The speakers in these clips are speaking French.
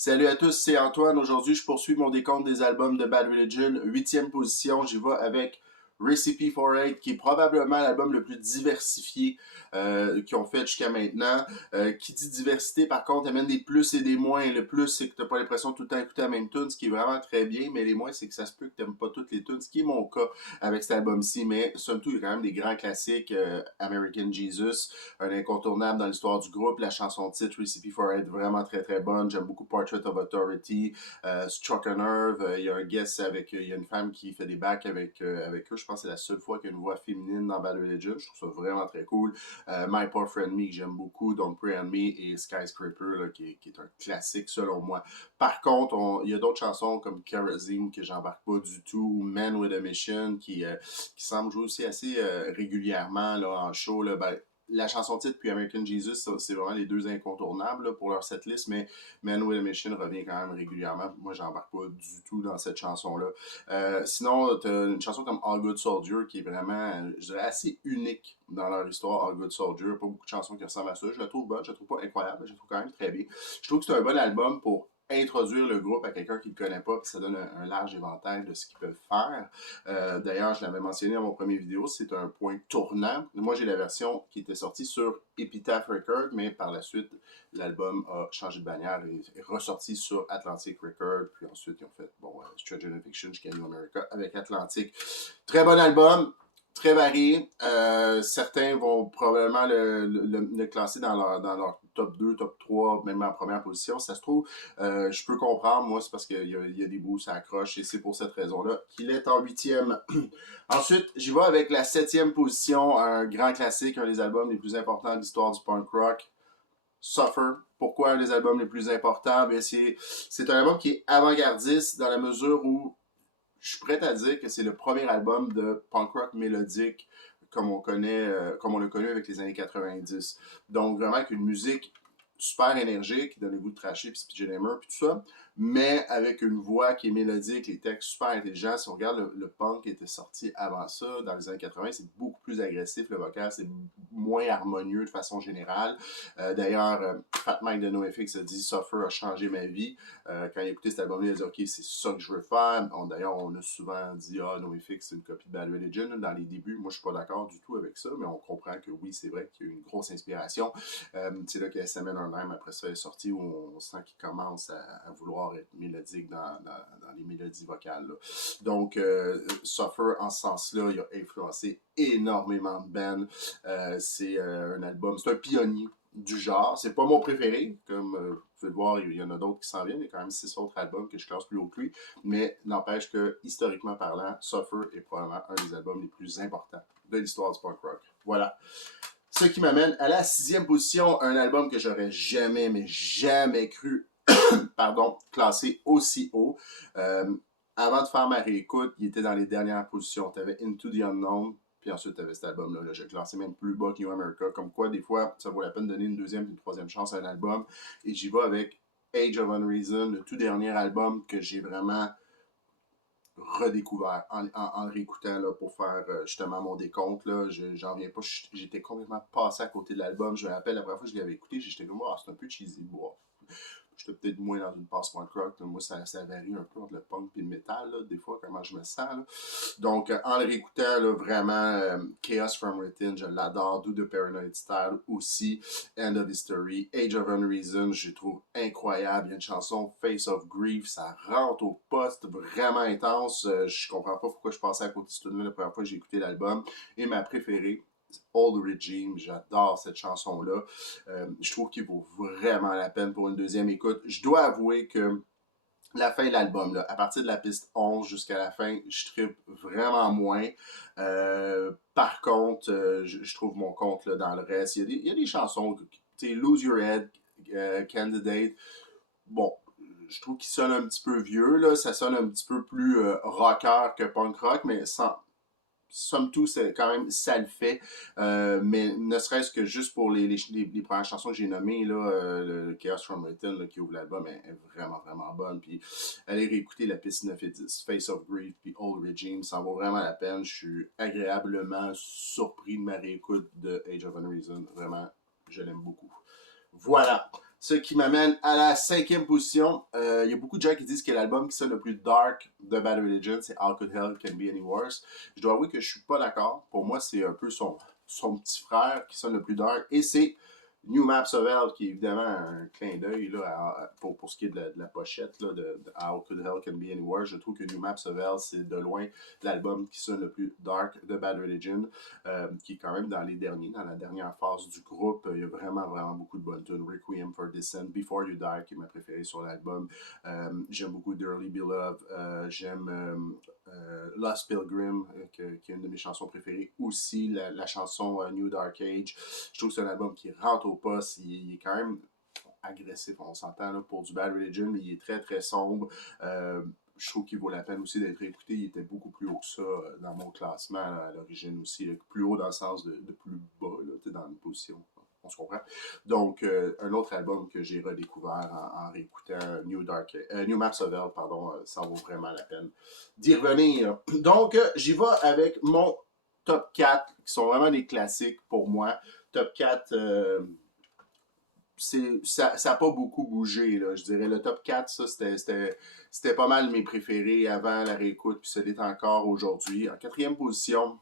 Salut à tous, c'est Antoine. Aujourd'hui, je poursuis mon décompte des albums de Bad Religion. Huitième position, j'y vais avec Recipe for Hate, qui est probablement l'album le plus diversifié qu'ils ont fait jusqu'à maintenant. Qui dit diversité, par contre, amène des plus et des moins. Le plus, c'est que t'as pas l'impression de tout le temps écouter la même tune, ce qui est vraiment très bien, mais les moins, c'est que ça se peut que t'aimes pas toutes les tunes, ce qui est mon cas avec cet album-ci, mais somme toute, il y a quand même des grands classiques. American Jesus, un incontournable dans l'histoire du groupe. La chanson titre Recipe for Hate, vraiment très très bonne. J'aime beaucoup Portrait of Authority, Struck a Nerve. Il y a un guest avec, il y a une femme qui fait des backs avec eux. Je pense que c'est la seule fois qu'il y a une voix féminine dans Bad Religion. Je trouve ça vraiment très cool. My Poor Friend Me, que j'aime beaucoup. Don't Pray on Me et Skyscraper, là, qui est un classique selon moi. Par contre, il y a d'autres chansons comme Kerosene que j'embarque pas du tout. Man with a Mission qui semble jouer aussi assez régulièrement là, en show. Là, ben, la chanson titre puis American Jesus, c'est vraiment les deux incontournables là, pour leur setlist, mais Man with a Mission revient quand même régulièrement. Moi, j'embarque pas du tout dans cette chanson-là. Sinon, t'as une chanson comme All Good Soldier qui est vraiment, je dirais, assez unique dans leur histoire, All Good Soldier. Pas beaucoup de chansons qui ressemblent à ça. Je la trouve bonne, je la trouve pas incroyable, je la trouve quand même très bien. Je trouve que c'est un bon album pour introduire le groupe à quelqu'un qui ne le connaît pas, puis ça donne un large éventail de ce qu'ils peuvent faire. D'ailleurs, je l'avais mentionné dans mon premier vidéo, c'est un point tournant. Moi, j'ai la version qui était sortie sur Epitaph Records, mais par la suite, l'album a changé de bannière et est ressorti sur Atlantic Records, puis ensuite, ils ont fait, Stranger Than Fiction jusqu'à New America avec Atlantic. Très bon album, très varié. Certains vont probablement le classer dans leur top 2, top 3, même en première position. Ça se trouve, je peux comprendre, moi, c'est parce qu'il y a des bouts, ça accroche, et c'est pour cette raison-là qu'il est en huitième. Ensuite, j'y vais avec la septième position, un grand classique, un des albums les plus importants de l'histoire du punk rock, Suffer. Pourquoi un des albums les plus importants? Ben, c'est un album qui est avant-gardiste dans la mesure où je suis prêt à dire que c'est le premier album de punk rock mélodique comme on connaît, comme on l'a connu avec les années 90. Donc vraiment avec une musique super énergique, qui donne le goût de trasher, puis Speed Hammer, puis tout ça, mais avec une voix qui est mélodique, les textes super intelligents. Si on regarde le punk qui était sorti avant ça, dans les années 80, c'est beaucoup plus agressif, le vocal, c'est moins harmonieux de façon générale. D'ailleurs, Fat Mike de NoFX a dit « Suffer a changé ma vie ». Quand il a écouté cet album-là, il a dit « Ok, c'est ça que je veux faire ». D'ailleurs, on a souvent dit « Ah, NoFX, c'est une copie de Bad Religion » dans les débuts. Moi, je suis pas d'accord du tout avec ça, mais on comprend que oui, c'est vrai qu'il y a eu une grosse inspiration. C'est là que SML même après ça est sorti, où on sent qu'il commence à vouloir être mélodique dans les mélodies vocales. Là. Donc, Suffer, en ce sens-là, il a influencé énormément de bands. C'est un album, c'est un pionnier du genre. C'est pas mon préféré, comme vous pouvez le voir, il y en a d'autres qui s'en viennent. Il y a quand même 6 autres albums que je classe plus haut que lui. Mais n'empêche que, historiquement parlant, Suffer est probablement un des albums les plus importants de l'histoire du punk rock. Voilà. Ce qui m'amène à la sixième position, un album que j'aurais jamais, mais jamais cru, classer aussi haut. Avant de faire ma réécoute, il était dans les dernières positions. Tu avais Into the Unknown, puis ensuite tu avais cet album-là. Là, j'ai classé même plus bas que New America. Comme quoi, des fois, ça vaut la peine de donner une deuxième et une troisième chance à un album. Et j'y vais avec Age of Unreason, le tout dernier album que j'ai vraiment redécouvert en le réécoutant là, pour faire justement mon décompte. Là, j'en viens pas, j'étais complètement passé à côté de l'album. Je me rappelle la première fois que je l'avais écouté, j'étais comme, oh, c'est un peu cheesy. Bon, j'étais peut-être moins dans une passe punk rock. Là. Moi, ça varie un peu entre le punk et le métal, là, des fois, comment je me sens. Là. Donc, en le réécoutant, là, vraiment, Chaos from Within, je l'adore. Do the Paranoid Style aussi. End of History. Age of Unreason, je trouve incroyable. Il y a une chanson, Face of Grief, ça rentre au poste, vraiment intense. Je comprends pas pourquoi je passais à côté de ce tune-là la première fois que j'ai écouté l'album. Et ma préférée, Old Regime, j'adore cette chanson-là. Je trouve qu'il vaut vraiment la peine pour une deuxième écoute. Je dois avouer que la fin de l'album, là, à partir de la piste 11 jusqu'à la fin, je trippe vraiment moins. Par contre, je trouve mon compte là, dans le reste. Il y a des chansons, tu sais, Lose Your Head, Candidate. Bon, je trouve qu'il sonne un petit peu vieux, là. Ça sonne un petit peu plus rocker que punk rock, mais sans, somme toute, c'est quand même, ça le fait. Mais ne serait-ce que juste pour les premières chansons que j'ai nommées, là, le Chaos from Within, qui ouvre l'album, est vraiment, vraiment bonne. Puis, allez réécouter la piste 9 et 10, Face of Grief, puis Old Regime, ça en vaut vraiment la peine. Je suis agréablement surpris de ma réécoute de Age of Unreason. Vraiment, je l'aime beaucoup. Voilà. Ce qui m'amène à la 5e position. Il y a beaucoup de gens qui disent que l'album qui sonne le plus dark de Bad Religion, c'est How Could Hell Can Be Any Worse. Je dois avouer que je suis pas d'accord. Pour moi, c'est un peu son petit frère qui sonne le plus dark. Et c'est New Maps of Hell, qui est évidemment un clin d'œil pour ce qui est de la pochette de How Could Hell Can Be Any Worse. Je trouve que New Maps of Hell, c'est de loin l'album qui sonne le plus dark de Bad Religion, qui est quand même dans la dernière phase du groupe. Il y a vraiment beaucoup de bonnes tunes. Requiem for Descent, Before You Die, qui est ma préférée sur l'album. J'aime beaucoup Dearly Beloved. J'aime Lost Pilgrim, qui est une de mes chansons préférées. Aussi, la chanson New Dark Age. Je trouve que c'est un album qui rentre au poste. Il est quand même agressif, on s'entend là, pour du Bad Religion, mais il est très sombre. Je trouve qu'il vaut la peine aussi d'être écouté. Il était beaucoup plus haut que ça dans mon classement à l'origine aussi. Là, plus haut dans le sens de plus bas, là, dans une position. On se comprend. Donc, un autre album que j'ai redécouvert en réécoutant New Maps of Hell, pardon, ça vaut vraiment la peine d'y revenir. Donc, j'y vais avec mon top 4, qui sont vraiment des classiques pour moi. Top 4, ça n'a pas beaucoup bougé, là. Je dirais le top 4, ça, c'était pas mal mes préférés avant la réécoute, puis ça l'est encore aujourd'hui. En 4e position,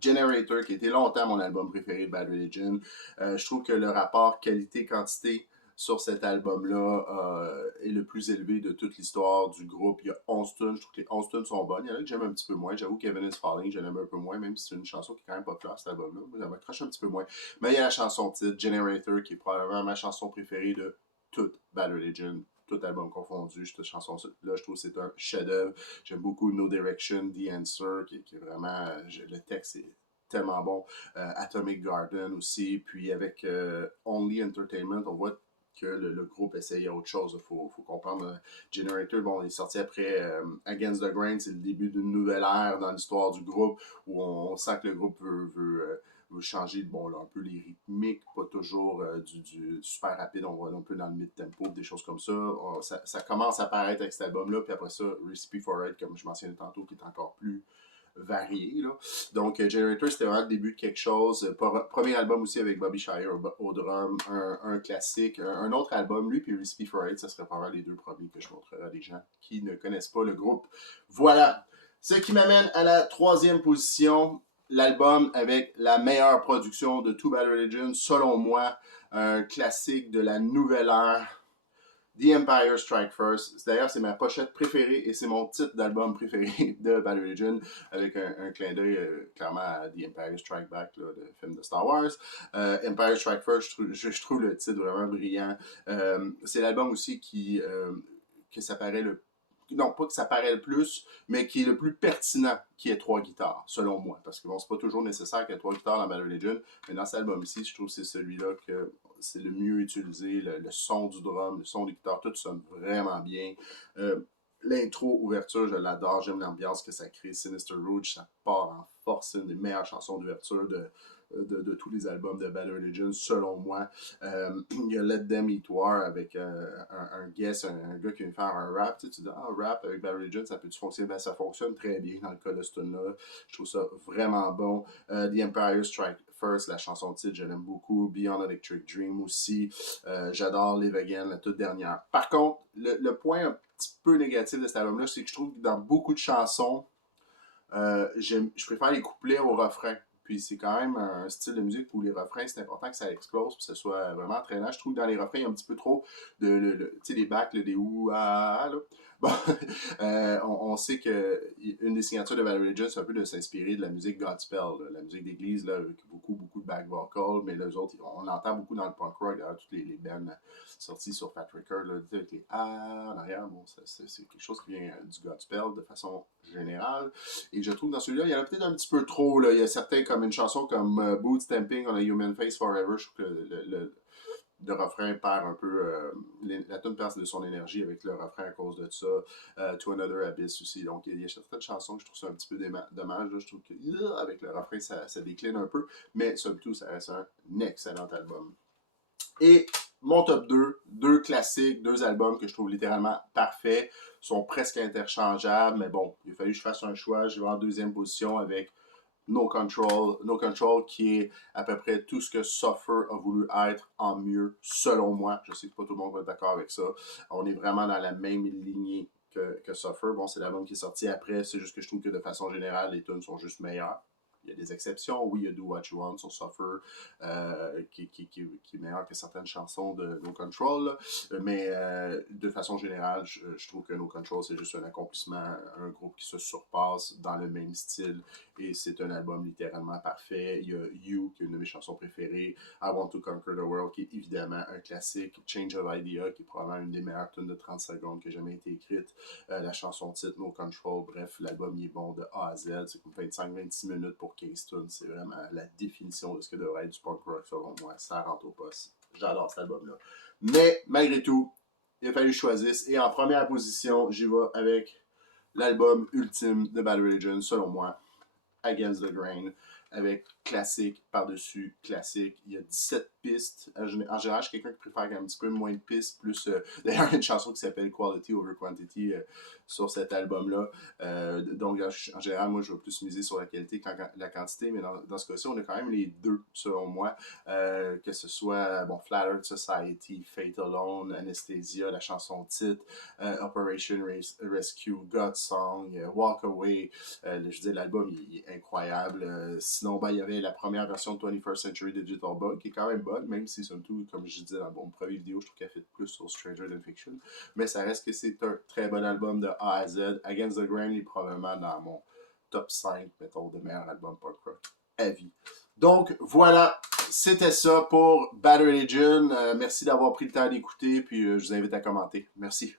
Generator, qui était longtemps mon album préféré de Bad Religion. Je trouve que le rapport qualité-quantité sur cet album-là est le plus élevé de toute l'histoire du groupe. Il y a 11 tunes, je trouve que les 11 tunes sont bonnes. Il y en a que j'aime un petit peu moins. J'avoue qu'Heaven is Falling, je l'aime un peu moins, même si c'est une chanson qui est quand même populaire, cet album-là. Moi, ça m'accroche un petit peu moins. Mais il y a la chanson titre, Generator, qui est probablement ma chanson préférée de toute Bad Religion. Tout album confondu, cette chanson-là, je trouve que c'est un chef-d'œuvre. J'aime beaucoup No Direction, The Answer, qui est vraiment. Le texte est tellement bon. Atomic Garden aussi. Puis avec Only Entertainment, on voit que le groupe essayait autre chose. Il faut comprendre. Generator, bon, il est sorti après Against the Grain. C'est le début d'une nouvelle ère dans l'histoire du groupe où on sent que le groupe veut changer bon, là, un peu les rythmiques, pas toujours du super rapide, on va un peu dans le mid-tempo, des choses comme ça. Ça commence à apparaître avec cet album-là, puis après ça, Recipe for It, comme je mentionnais tantôt, qui est encore plus varié. Là. Donc, Generator, c'était vraiment le début de quelque chose. Premier album aussi avec Bobby Shire au drum, un classique. Un autre album, lui, puis Recipe for It, ça serait probablement les deux premiers que je montrerai à des gens qui ne connaissent pas le groupe. Voilà. Ce qui m'amène à la 3e position, l'album avec la meilleure production de tout Bad Religion, selon moi, un classique de la nouvelle ère. The Empire Strike First. D'ailleurs, c'est ma pochette préférée et c'est mon titre d'album préféré de Bad Religion, avec un clin d'œil clairement à The Empire Strike Back, là, le film de Star Wars. Empire Strike First, je trouve le titre vraiment brillant. C'est l'album aussi que ça paraît le non pas que ça paraît le plus, mais qui est le plus pertinent qui ait 3 guitares, selon moi. Parce que bon, c'est pas toujours nécessaire qu'il y ait 3 guitares dans Bad Religion, mais dans cet album-ci, je trouve que c'est celui-là que c'est le mieux utilisé. Le son du drum, le son des guitares, tout sonne vraiment bien. L'intro, ouverture, je l'adore, j'aime l'ambiance que ça crée. Sinister Rouge, ça part en force, c'est une des meilleures chansons d'ouverture de tous les albums de Bad Religion, selon moi. Il y a Let Them Eat War avec un guest, un gars qui vient faire un rap. Tu dis, rap avec Bad Religion, ça peut-tu fonctionner? Ben, ça fonctionne très bien dans le cas de ce tune-là. Je trouve ça vraiment bon. The Empire Strike First, la chanson titre, je l'aime beaucoup. Beyond Electric Dream aussi. J'adore Live Again, la toute dernière. Par contre, le point un petit peu négatif de cet album-là, c'est que je trouve que dans beaucoup de chansons, je préfère les couplets au refrain. Puis c'est quand même un style de musique où les refrains, c'est important que ça explose, puis que ce soit vraiment entraînant. Je trouve que dans les refrains, il y a un petit peu trop tu sais, les bacs, des ouh, ah, là. Bon, on sait que une des signatures de Bad Religion, c'est un peu de s'inspirer de la musique gospel, là, la musique d'église, là, avec beaucoup de back vocals, mais les autres, on l'entend beaucoup dans le punk rock, là, toutes les bands sorties sur Fat Record, là, avec les ah en arrière, bon, c'est quelque chose qui vient du gospel de façon générale. Et je trouve que dans celui-là, il y en a peut-être un petit peu trop. Là. Il y a certains, comme une chanson comme Boots Stamping on a Human Face Forever, je trouve que le refrain perd un peu, la tune perd de son énergie avec le refrain à cause de ça. To Another Abyss aussi. Donc il y a certaines chansons que je trouve ça un petit peu dommage. Là. Je trouve que avec le refrain, ça décline un peu. Mais somme toute, ça reste un excellent album. Et mon top 2 classiques, 2 albums que je trouve littéralement parfaits, sont presque interchangeables, mais bon, il a fallu que je fasse un choix. Je vais en 2e position avec No Control. No Control qui est à peu près tout ce que Suffer a voulu être en mieux, selon moi. Je sais que pas tout le monde va être d'accord avec ça. On est vraiment dans la même lignée que Suffer. Bon, c'est l'album qui est sorti après. C'est juste que je trouve que de façon générale, les tunes sont juste meilleures. Il y a des exceptions. Oui, il y a Do What You Want sur Suffer, qui est meilleur que certaines chansons de No Control. Mais de façon générale, je trouve que No Control, c'est juste un accomplissement, un groupe qui se surpasse dans le même style. Et c'est un album littéralement parfait. Il y a You, qui est une de mes chansons préférées. I Want to Conquer the World, qui est évidemment un classique. Change of Idea, qui est probablement une des meilleures tunes de 30 secondes qui a jamais été écrite. La chanson titre, No Control. Bref, l'album il est bon de A à Z. C'est comme 25-26 minutes pour 15 tunes. C'est vraiment la définition de ce que devrait être du punk rock, selon moi. Ça rentre au poste. J'adore cet album-là. Mais, malgré tout, il a fallu que je choisisse. Et en première position, j'y vais avec l'album ultime de Bad Religion, selon moi, Against the Grain, avec classique par-dessus classique. Il y a 17 pistes. En général, je suis quelqu'un qui préfère un petit peu moins de pistes, plus... D'ailleurs, il y a une chanson qui s'appelle Quality Over Quantity sur cet album-là. Donc, en général, moi, je vais plus miser sur la qualité que la quantité, mais dans ce cas-ci, on a quand même les deux, selon moi. Que ce soit, bon, Flat Earth Society, Fate Alone, Anesthesia, la chanson titre, Operation Rescue, God Song, Walk Away. Je veux dire, l'album il est incroyable. Sinon, ben, il y avait la première version de 21st Century Digital Bug, qui est quand même bonne, même si, somme toute, comme je disais dans mon premier vidéo, je trouve qu'elle fait plus sur Stranger Than Fiction. Mais ça reste que c'est un très bon album de A à Z. Against the Grain est probablement dans mon top 5, mettons, de meilleurs albums punk rock à vie. Donc, voilà, c'était ça pour Bad Religion. Merci d'avoir pris le temps d'écouter, puis je vous invite à commenter. Merci.